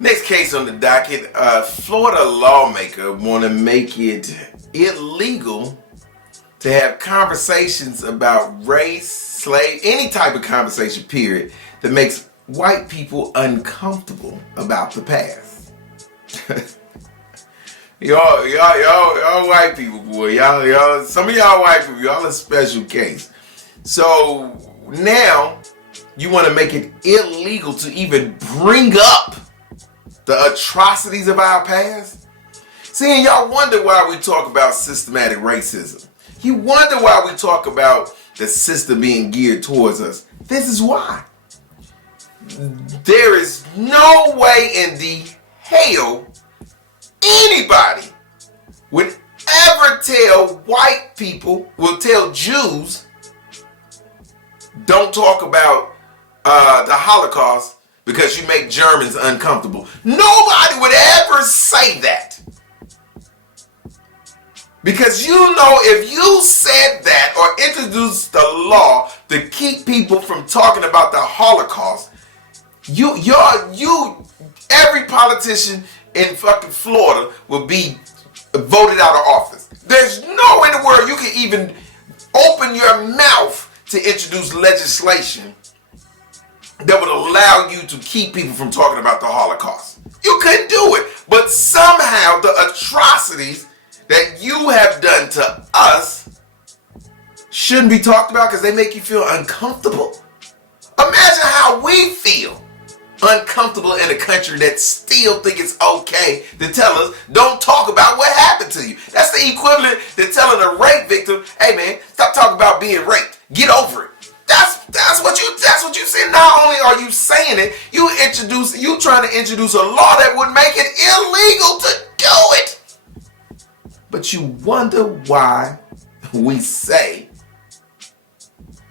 Next case on the docket, Florida lawmaker want to make it illegal to have conversations about race, slave, any type of conversation, period, that makes white people uncomfortable about the past. y'all white people, boy. Y'all, some of y'all white people, y'all a special case. So now you want to make it illegal to even bring up the atrocities of our past? See, and y'all wonder why we talk about systematic racism. You wonder why we talk about the system being geared towards us. This is why. There is no way in the hell anybody would ever tell white people, will tell Jews, don't talk about the Holocaust because you make Germans uncomfortable. Nobody would ever say that. Because you know, if you said that or introduced the law to keep people from talking about the Holocaust, every politician in fucking Florida will be voted out of office. There's no way in the world you can even open your mouth to introduce legislation that would allow you to keep people from talking about the Holocaust. You couldn't do it. But somehow the atrocities that you have done to us shouldn't be talked about because they make you feel uncomfortable. Imagine how we feel uncomfortable in a country that still think it's okay to tell us, don't talk about what happened to you. That's the equivalent to telling a rape victim, hey man, stop talking about being raped. Get over it. That's what you said. Not only are you saying it, you trying to introduce a law that would make it illegal to do it. But you wonder why we say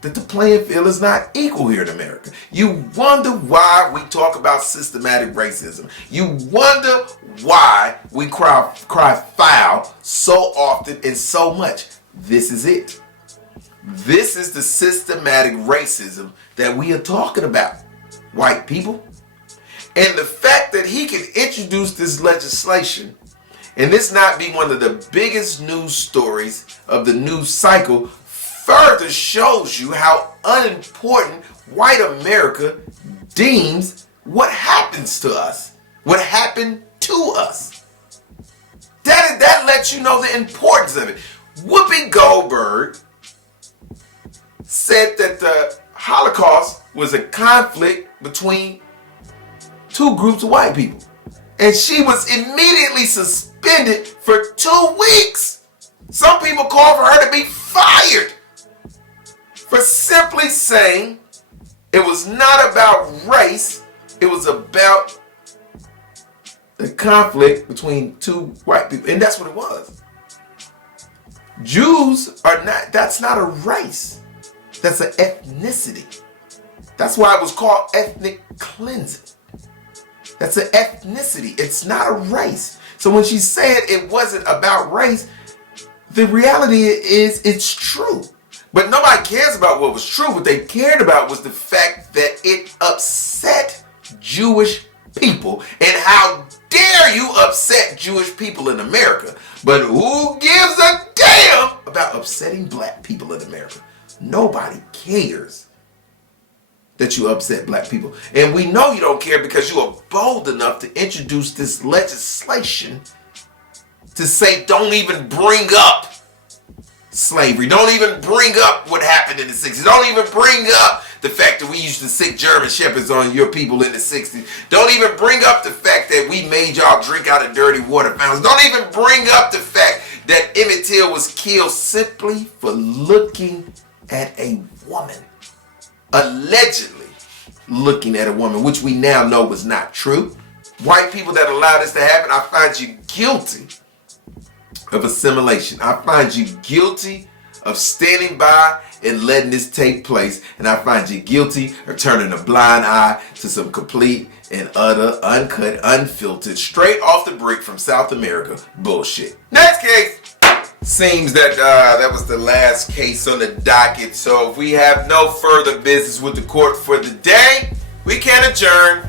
that the playing field is not equal here in America. You wonder why we talk about systematic racism. You wonder why we cry foul so often and so much. This is it. This is the systematic racism that we are talking about, white people. And the fact that he can introduce this legislation and this not be one of the biggest news stories of the news cycle further shows you how unimportant white America deems what happens to us, what happened to us. That lets you know the importance of it. Whoopi Goldberg said that the Holocaust was a conflict between two groups of white people. And she was immediately suspended for 2 weeks. Some people called for her to be fired for simply saying it was not about race, it was about the conflict between two white people. And that's what it was. Jews are not, that's not a race. That's an ethnicity. That's why it was called ethnic cleansing. That's an ethnicity. It's not a race. So when she said it wasn't about race, the reality is it's true. But nobody cares about what was true. What they cared about was the fact that it upset Jewish people. And how dare you upset Jewish people in America? But who gives a damn about upsetting black people in America? Nobody cares that you upset black people. And we know you don't care because you are bold enough to introduce this legislation to say don't even bring up slavery. Don't even bring up what happened in the 60s. Don't even bring up the fact that we used to sick German shepherds on your people in the 60s. Don't even bring up the fact that we made y'all drink out of dirty water fountains. Don't even bring up the fact that Emmett Till was killed simply for looking at a woman. Allegedly looking at a woman, which we now know was not true. White people that allow this to happen, I find you guilty of assimilation. I find you guilty of standing by and letting this take place. And I find you guilty of turning a blind eye to some complete and utter, uncut, unfiltered, straight off the brick from South America bullshit. Next case. Seems that that was the last case on the docket. So if we have no further business with the court for the day, we can adjourn.